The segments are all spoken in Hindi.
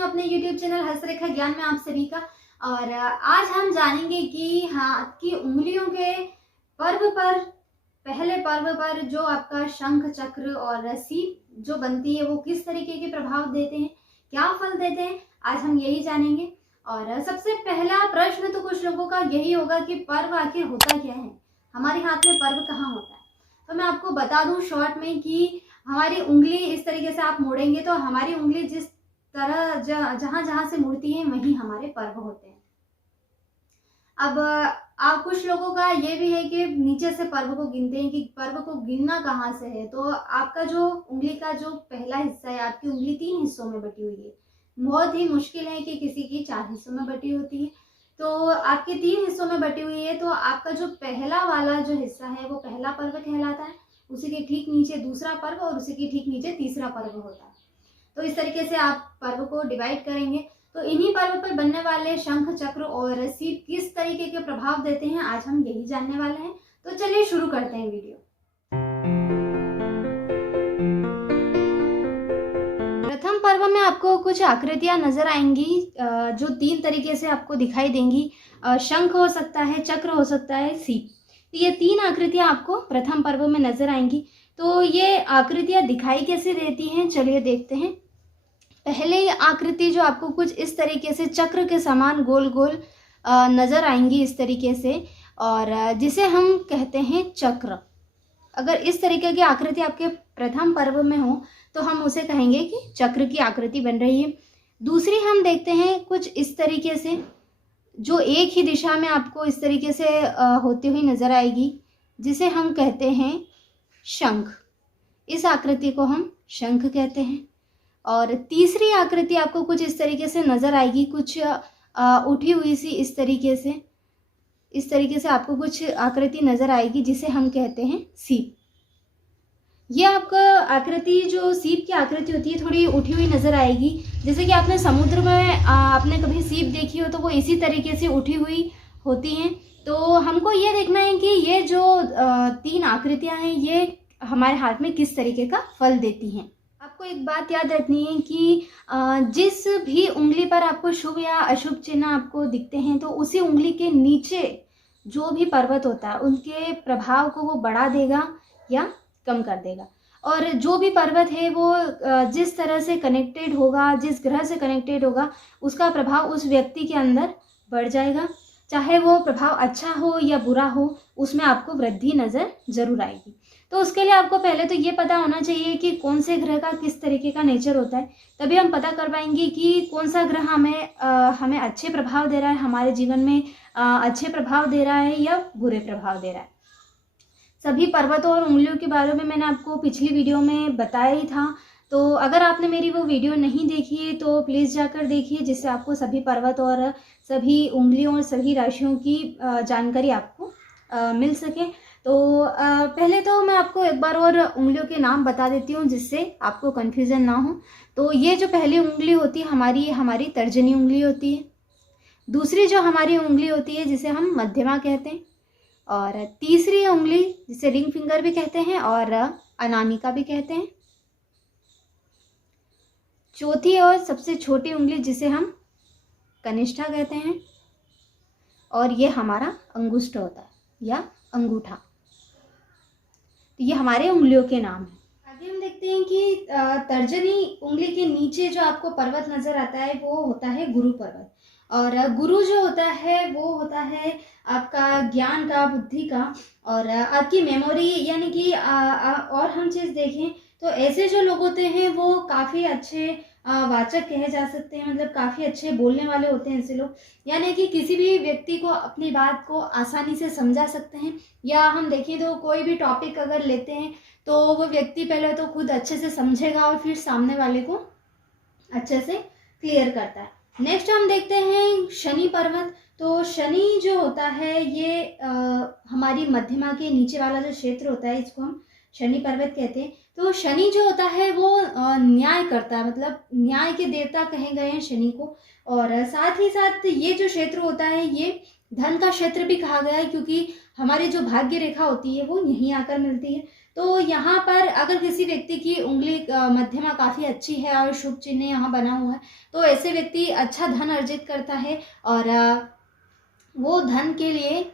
अपने YouTube चैनल हस्तरेखा ज्ञान में आप सभी का। और आज हम जानेंगे कि हाथ की उंगलियों के पर्व पर, पहले पर्व पर जो आपका शंख चक्र और सीप जो बनती है वो किस तरीके के प्रभाव देते हैं, क्या फल देते हैं, आज हम यही जानेंगे। और सबसे पहला प्रश्न तो कुछ लोगों का यही होगा कि पर्व आखिर होता क्या है, हमारे हाथ में पर्व कहाँ होता है। तो मैं आपको बता दूं शॉर्ट में कि हमारी उंगली इस तरीके से आप मोड़ेंगे तो हमारी उंगली जिस तरह जहां जहां से मुड़ती है वहीं हमारे पर्व होते हैं। अब आप कुछ लोगों का ये भी है कि नीचे से पर्व को गिनते हैं कि पर्व को गिनना कहाँ से है। तो आपका जो उंगली का जो पहला हिस्सा है, आपकी उंगली 3 हिस्सों में बटी हुई है। बहुत ही मुश्किल है कि किसी की 4 हिस्सों में बटी होती है। तो आपकी 3 हिस्सों में बटी हुई है, तो आपका जो पहला वाला जो हिस्सा है वो पहला पर्व कहलाता है। उसी के ठीक नीचे दूसरा पर्व और उसी के ठीक नीचे तीसरा पर्व होता है। तो इस तरीके से आप पर्व को डिवाइड करेंगे। तो इन्हीं पर्व पर बनने वाले शंख चक्र और सीप किस तरीके के प्रभाव देते हैं, आज हम यही जानने वाले हैं। तो चलिए शुरू करते हैं वीडियो। प्रथम पर्व में आपको कुछ आकृतियां नजर आएंगी जो 3 तरीके से आपको दिखाई देंगी। शंख हो सकता है, चक्र हो सकता है, सीप। तो ये 3 आकृतियां आपको प्रथम पर्व में नजर आएंगी। तो ये आकृतियां दिखाई कैसे देती हैं, चलिए देखते हैं। पहले आकृति जो आपको कुछ इस तरीके से चक्र के समान गोल गोल नजर आएंगी इस तरीके से, और जिसे हम कहते हैं चक्र। अगर इस तरीके की आकृति आपके प्रथम पर्व में हो तो हम उसे कहेंगे कि चक्र की आकृति बन रही है। दूसरी हम देखते हैं कुछ इस तरीके से, जो एक ही दिशा में आपको इस तरीके से होती हुई नजर आएगी, जिसे हम कहते हैं शंख। इस आकृति को हम शंख कहते हैं। और तीसरी आकृति आपको कुछ इस तरीके से नजर आएगी, कुछ उठी हुई सी इस तरीके से आपको कुछ आकृति नजर आएगी, जिसे हम कहते हैं सीप। ये आपका आकृति जो सीप की आकृति होती है थोड़ी उठी हुई नजर आएगी। जैसे कि आपने समुद्र में आपने कभी सीप देखी हो तो वो इसी तरीके से उठी हुई होती हैं। तो हमको ये देखना है कि ये जो 3 आकृतियां हैं ये हमारे हाथ में किस तरीके का फल देती हैं। आपको एक बात याद रखनी है कि जिस भी उंगली पर आपको शुभ या अशुभ चिन्ह आपको दिखते हैं तो उसी उंगली के नीचे जो भी पर्वत होता है उनके प्रभाव को वो बढ़ा देगा या कम कर देगा। और जो भी पर्वत है वो जिस तरह से कनेक्टेड होगा, जिस ग्रह से कनेक्टेड होगा, उसका प्रभाव उस व्यक्ति के अंदर बढ़ जाएगा। चाहे वो प्रभाव अच्छा हो या बुरा हो, उसमें आपको वृद्धि नज़र जरूर आएगी। तो उसके लिए आपको पहले तो ये पता होना चाहिए कि कौन से ग्रह का किस तरीके का नेचर होता है, तभी हम पता कर पाएंगे कि कौन सा ग्रह हमें अच्छे प्रभाव दे रहा है, हमारे जीवन में अच्छे प्रभाव दे रहा है या बुरे प्रभाव दे रहा है। सभी पर्वतों और उंगलियों के बारे में मैंने आपको पिछली वीडियो में बताया ही था। तो अगर आपने मेरी वो वीडियो नहीं देखी है तो प्लीज़ जाकर देखिए, जिससे आपको सभी पर्वत और सभी उंगलियों और सभी राशियों की जानकारी आपको मिल सके। तो पहले तो मैं आपको एक बार और उंगलियों के नाम बता देती हूँ, जिससे आपको कन्फ्यूज़न ना हो। तो ये जो पहली उंगली होती है हमारी तर्जनी उंगली होती है। दूसरी जो हमारी उंगली होती है जिसे हम मध्यमा कहते हैं, और तीसरी उंगली जिसे रिंग फिंगर भी कहते हैं और अनामिका भी कहते हैं। चौथी और सबसे छोटी उंगली जिसे हम कनिष्ठा कहते हैं, और ये हमारा अंगुष्ठ होता है या अंगूठा। तो ये हमारे उंगलियों के नाम हैं। आगे हम देखते हैं कि तर्जनी उंगली के नीचे जो आपको पर्वत नजर आता है वो होता है गुरु पर्वत। और गुरु जो होता है वो होता है आपका ज्ञान का, बुद्धि का और आपकी मेमोरी, यानी कि और हम चीज़ देखें तो ऐसे जो लोग होते हैं वो काफ़ी अच्छे वाचक कहे जा सकते हैं, मतलब काफ़ी अच्छे बोलने वाले होते हैं ऐसे लोग। यानी कि किसी भी व्यक्ति को अपनी बात को आसानी से समझा सकते हैं, या हम देखें तो कोई भी टॉपिक अगर लेते हैं तो वो व्यक्ति पहले तो खुद अच्छे से समझेगा और फिर सामने वाले को अच्छे से क्लियर करता है। नेक्स्ट हम देखते हैं शनि पर्वत। तो शनि जो होता है ये हमारी मध्यमा के नीचे वाला जो क्षेत्र होता है इसको हम शनि पर्वत कहते हैं। तो शनि जो होता है वो न्याय करता है, मतलब न्याय के देवता कहे गए हैं शनि को। और साथ ही साथ ये जो क्षेत्र होता है ये धन का क्षेत्र भी कहा गया है क्योंकि हमारी जो भाग्य रेखा होती है वो यहीं आकर मिलती है। तो यहाँ पर अगर किसी व्यक्ति की उंगली मध्यमा काफ़ी अच्छी है और शुभ चिन्ह यहाँ बना हुआ है, तो ऐसे व्यक्ति अच्छा धन अर्जित करता है और वो धन के लिए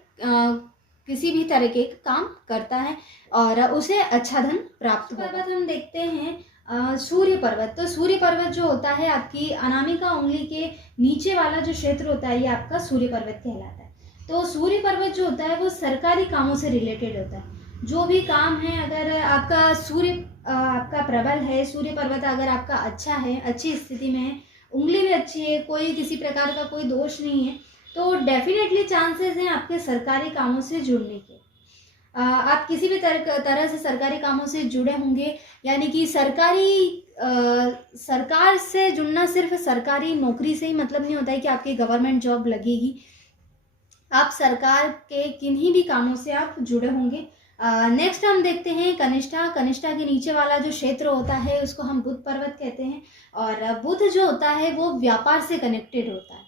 किसी भी तरह के काम करता है और उसे अच्छा धन प्राप्त होगा। पर्वत हम देखते हैं सूर्य पर्वत। तो सूर्य पर्वत जो होता है आपकी अनामिका उंगली के नीचे वाला जो क्षेत्र होता है, ये आपका सूर्य पर्वत कहलाता है। तो सूर्य पर्वत जो होता है वो सरकारी कामों से रिलेटेड होता है। जो भी काम है, अगर आपका सूर्य आपका प्रबल है, सूर्य पर्वत अगर आपका अच्छा है, अच्छी स्थिति में है, उंगली भी अच्छी है, कोई किसी प्रकार का कोई दोष नहीं है, तो डेफिनेटली चांसेस हैं आपके सरकारी कामों से जुड़ने के। आप किसी भी तरह से सरकारी कामों से जुड़े होंगे, यानी कि सरकार से जुड़ना सिर्फ सरकारी नौकरी से ही मतलब नहीं होता है कि आपकी गवर्नमेंट जॉब लगेगी। आप सरकार के किन्हीं भी कामों से आप जुड़े होंगे। नेक्स्ट हम देखते हैं कनिष्ठा। कनिष्ठा के नीचे वाला जो क्षेत्र होता है उसको हम बुध पर्वत कहते हैं और बुध जो होता है वो व्यापार से कनेक्टेड होता है।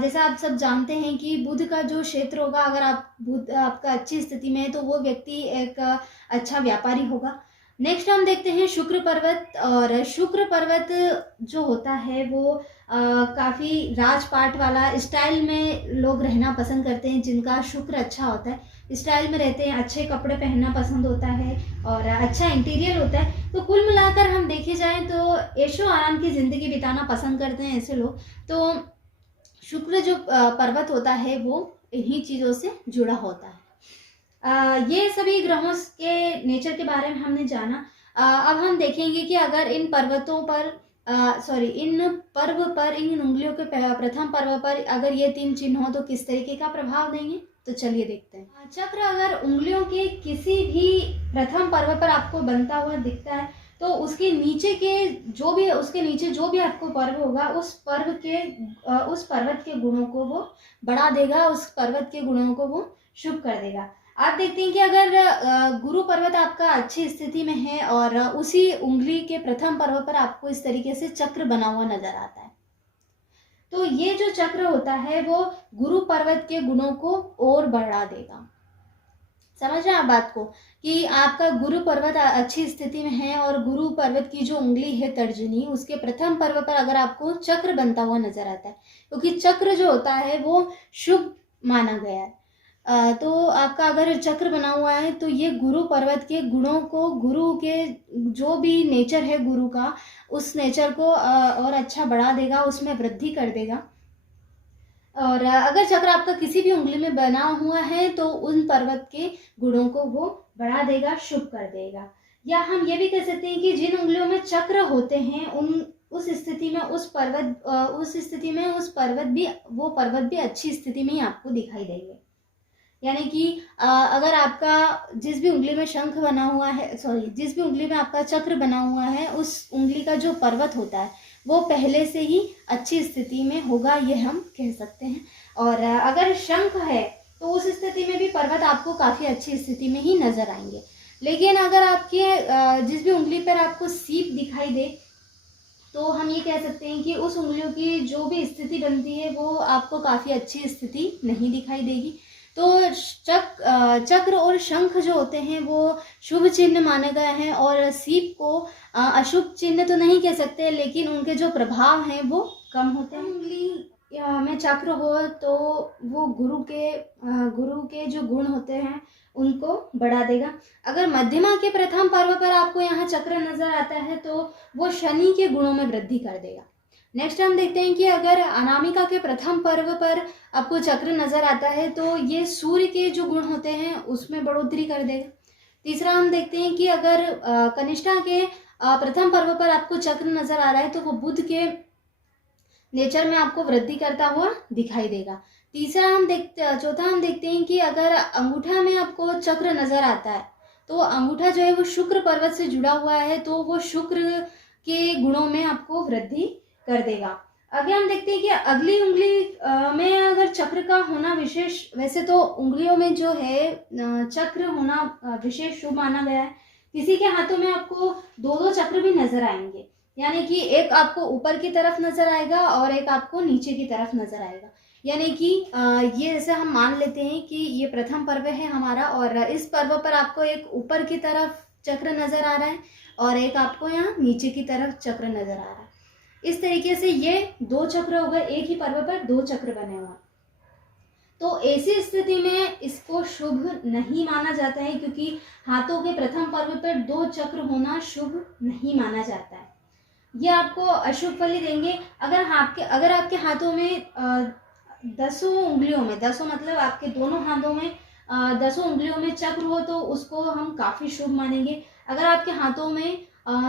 जैसा आप सब जानते हैं कि बुध का जो क्षेत्र होगा, अगर बुध आपका अच्छी स्थिति में है तो वो व्यक्ति एक अच्छा व्यापारी होगा। नेक्स्ट हम देखते हैं शुक्र पर्वत। और शुक्र पर्वत जो होता है वो काफ़ी राजपाट वाला स्टाइल में लोग रहना पसंद करते हैं, जिनका शुक्र अच्छा होता है, स्टाइल में रहते हैं, अच्छे कपड़े पहनना पसंद होता है और अच्छा इंटीरियर होता है। तो कुल मिलाकर हम देखे जाएं तो ऐशो आराम की ज़िंदगी बिताना पसंद करते हैं ऐसे लोग। तो शुक्र जो पर्वत होता है वो इन्हीं चीज़ों से जुड़ा होता है। ये सभी ग्रहों के नेचर के बारे में हमने जाना। अब हम देखेंगे कि अगर इन पर्वतों पर इन पर्व पर, इन उंगलियों के प्रथम पर्व पर अगर ये 3 चिन्ह हो तो किस तरीके का प्रभाव देंगे, तो चलिए देखते हैं। चक्र अगर उंगलियों के किसी भी प्रथम पर्व पर आपको बनता हुआ दिखता है तो उसके नीचे जो भी आपको पर्व होगा उस पर्वत के गुणों को वो बढ़ा देगा, उस पर्वत के गुणों को वो शुभ कर देगा। आप देखते हैं कि अगर गुरु पर्वत आपका अच्छी स्थिति में है और उसी उंगली के प्रथम पर्व पर आपको इस तरीके से चक्र बना हुआ नजर आता है, तो ये जो चक्र होता है वो गुरु पर्वत के गुणों को और बढ़ा देगा। समझ रहे हैं आप बात को, कि आपका गुरु पर्वत अच्छी स्थिति में है और गुरु पर्वत की जो उंगली है तर्जनी, उसके प्रथम पर्व पर अगर आपको चक्र बनता हुआ नजर आता है, क्योंकि चक्र जो होता है वो शुभ माना गया है। तो आपका अगर चक्र बना हुआ है तो ये गुरु पर्वत के गुणों को, गुरु के जो भी नेचर है गुरु का, उस नेचर को और अच्छा बढ़ा देगा, उसमें वृद्धि कर देगा। और अगर चक्र आपका किसी भी उंगली में बना हुआ है तो उन पर्वत के गुणों को वो बढ़ा देगा, शुभ कर देगा। या हम ये भी कह सकते हैं कि जिन उंगलियों में चक्र होते हैं उस स्थिति में वो पर्वत भी अच्छी स्थिति में ही आपको दिखाई देंगे। यानी कि अगर आपका जिस भी उंगली में आपका चक्र बना हुआ है, उस उंगली का जो पर्वत होता है वो पहले से ही अच्छी स्थिति में होगा, ये हम कह सकते हैं। और अगर शंख है तो उस स्थिति में भी पर्वत आपको काफ़ी अच्छी स्थिति में ही नजर आएंगे। लेकिन अगर आपके जिस भी उंगली पर आपको सीप दिखाई दे तो हम ये कह सकते हैं कि उस उंगलियों की जो भी स्थिति बनती है वो आपको काफ़ी अच्छी स्थिति नहीं दिखाई देगी। तो चक्र और शंख जो होते हैं वो शुभ चिन्ह माने गए हैं और सीप को अशुभ चिन्ह तो नहीं कह सकते, लेकिन उनके जो प्रभाव हैं वो कम होते हैं। उंगली में चक्र हो तो वो गुरु के जो गुण होते हैं उनको बढ़ा देगा। अगर मध्यमा के प्रथम पर्व पर आपको यहाँ चक्र नजर आता है तो वो शनि के गुणों में वृद्धि कर देगा। नेक्स्ट हम देखते हैं कि अगर अनामिका के प्रथम पर्व पर आपको चक्र नजर आता है तो ये सूर्य के जो गुण होते हैं उसमें बढ़ोतरी कर देगा। तीसरा हम देखते हैं कि अगर कनिष्ठा के प्रथम पर्व पर आपको चक्र नजर आ रहा है तो वो बुध के नेचर में आपको वृद्धि करता हुआ दिखाई देगा। चौथा हम देखते हैं कि अगर अंगूठा में आपको चक्र नजर आता है तो अंगूठा जो है वो शुक्र पर्वत से जुड़ा हुआ है, तो वो शुक्र के गुणों में आपको वृद्धि कर देगा। आगे हम देखते हैं कि अगली उंगली में अगर चक्र का होना विशेष, वैसे तो उंगलियों में जो है चक्र होना विशेष शुभ माना गया है। किसी के हाथों में आपको 2-2 चक्र भी नजर आएंगे, यानी कि एक आपको ऊपर की तरफ नजर आएगा और एक आपको नीचे की तरफ नजर आएगा। यानी कि ये जैसे हम मान लेते हैं कि ये प्रथम पर्व है हमारा, और इस पर्व पर आपको एक ऊपर की तरफ चक्र नज़र आ रहा है और एक आपको यहाँ नीचे की तरफ चक्र नज़र आ रहा है। इस तरीके से ये 2 चक्र हो गए, एक ही पर्व पर 2 चक्र बने हुए। तो ऐसी स्थिति में इसको शुभ नहीं माना जाता है, क्योंकि हाथों के प्रथम पर्व पर 2 चक्र होना शुभ नहीं माना जाता है। ये आपको अशुभ फल ही देंगे। अगर आपके हाथों में 10 उंगलियों में, 10 मतलब आपके दोनों हाथों में 10 उंगलियों में चक्र हो तो उसको हम काफ़ी शुभ मानेंगे। अगर आपके हाथों में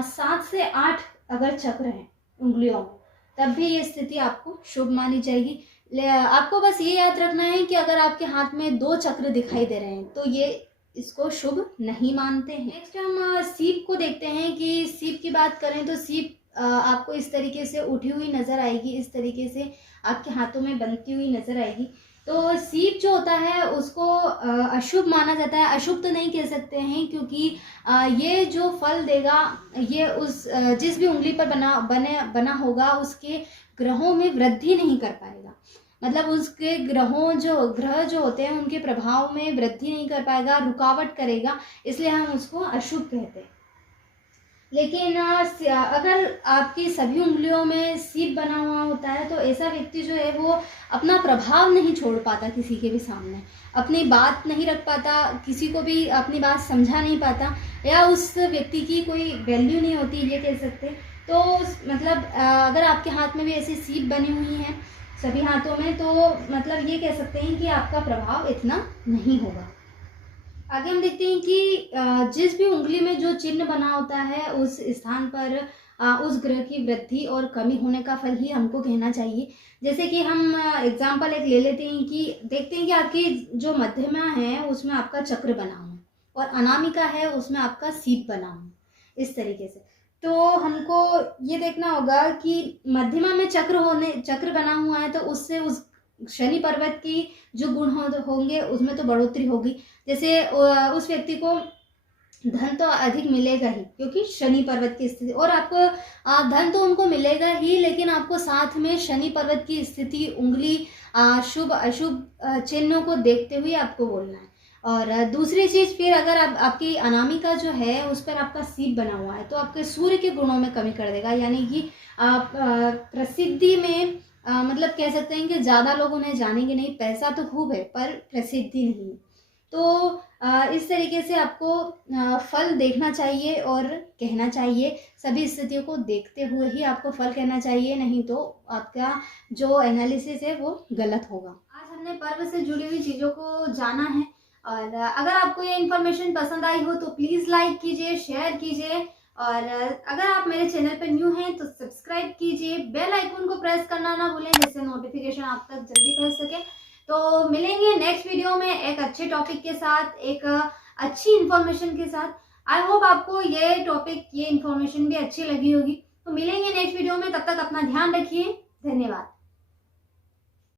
7 से 8 अगर चक्र हैं उंगलियों में, तब भी ये स्थिति आपको शुभ मानी जाएगी। आपको बस ये याद रखना है कि अगर आपके हाथ में 2 चक्र दिखाई दे रहे हैं तो ये इसको शुभ नहीं मानते हैं। नेक्स्ट हम सीप को देखते हैं कि सीप की बात करें तो सीप आपको इस तरीके से उठी हुई नज़र आएगी, इस तरीके से आपके हाथों में बनती हुई नज़र आएगी। तो सीप जो होता है उसको अशुभ माना जाता है। अशुभ तो नहीं कह सकते हैं, क्योंकि ये जो फल देगा ये उस जिस भी उंगली पर बना होगा उसके ग्रहों में वृद्धि नहीं कर पाएगा। मतलब उसके ग्रह जो होते हैं उनके प्रभाव में वृद्धि नहीं कर पाएगा, रुकावट करेगा, इसलिए हम उसको अशुभ कहते हैं। लेकिन अगर आपकी सभी उंगलियों में सीप बना हुआ होता है तो ऐसा व्यक्ति जो है वो अपना प्रभाव नहीं छोड़ पाता, किसी के भी सामने अपनी बात नहीं रख पाता, किसी को भी अपनी बात समझा नहीं पाता, या उस व्यक्ति की कोई वैल्यू नहीं होती, ये कह सकते। तो मतलब अगर आपके हाथ में भी ऐसी सीप बनी हुई है सभी हाथों में, तो मतलब ये कह सकते हैं कि आपका प्रभाव इतना नहीं होगा। आगे हम देखते हैं कि जिस भी उंगली में जो चिन्ह बना होता है उस स्थान पर उस ग्रह की वृद्धि और कमी होने का फल ही हमको कहना चाहिए। जैसे कि हम एग्जाम्पल एक ले लेते हैं कि देखते हैं कि आपकी जो मध्यमा है उसमें आपका चक्र बना हुआ है और अनामिका है उसमें आपका सीप बना हुआ है, इस तरीके से। तो हमको ये देखना होगा कि मध्यमा में चक्र बना हुआ है तो उससे उस शनि पर्वत की जो गुण होंगे उसमें तो बढ़ोतरी होगी। जैसे उस व्यक्ति को धन तो अधिक मिलेगा ही, क्योंकि शनि पर्वत की स्थिति, और आपको धन तो उनको मिलेगा ही, लेकिन आपको साथ में शनि पर्वत की स्थिति, उंगली, शुभ अशुभ चिन्हों को देखते हुए आपको बोलना है। और दूसरी चीज फिर अगर आपकी अनामिका जो है उस पर आपका सीप बना हुआ है तो आपके सूर्य के गुणों में कमी कर देगा, यानी कि आप प्रसिद्धि में मतलब कह सकते हैं कि ज़्यादा लोग उन्हें जानेंगे नहीं, पैसा तो खूब है पर प्रसिद्धि नहीं। तो इस तरीके से आपको फल देखना चाहिए और कहना चाहिए, सभी स्थितियों को देखते हुए ही आपको फल कहना चाहिए, नहीं तो आपका जो एनालिसिस है वो गलत होगा। आज हमने पर्व से जुड़ी हुई चीज़ों को जाना है, और अगर आपको ये इन्फॉर्मेशन पसंद आई हो तो प्लीज़ लाइक कीजिए, शेयर कीजिए, और अगर आप मेरे चैनल पर न्यू हैं तो सब्सक्राइब कीजिए, बेल आइकन को प्रेस करना ना भूलें जिससे नोटिफिकेशन आप तक जल्दी पहुंच सके। तो मिलेंगे नेक्स्ट वीडियो में एक अच्छे टॉपिक के साथ, एक अच्छी इन्फॉर्मेशन के साथ। आई होप आपको ये टॉपिक, ये इन्फॉर्मेशन भी अच्छी लगी होगी। तो मिलेंगे नेक्स्ट वीडियो में, तब तक अपना ध्यान रखिए। धन्यवाद।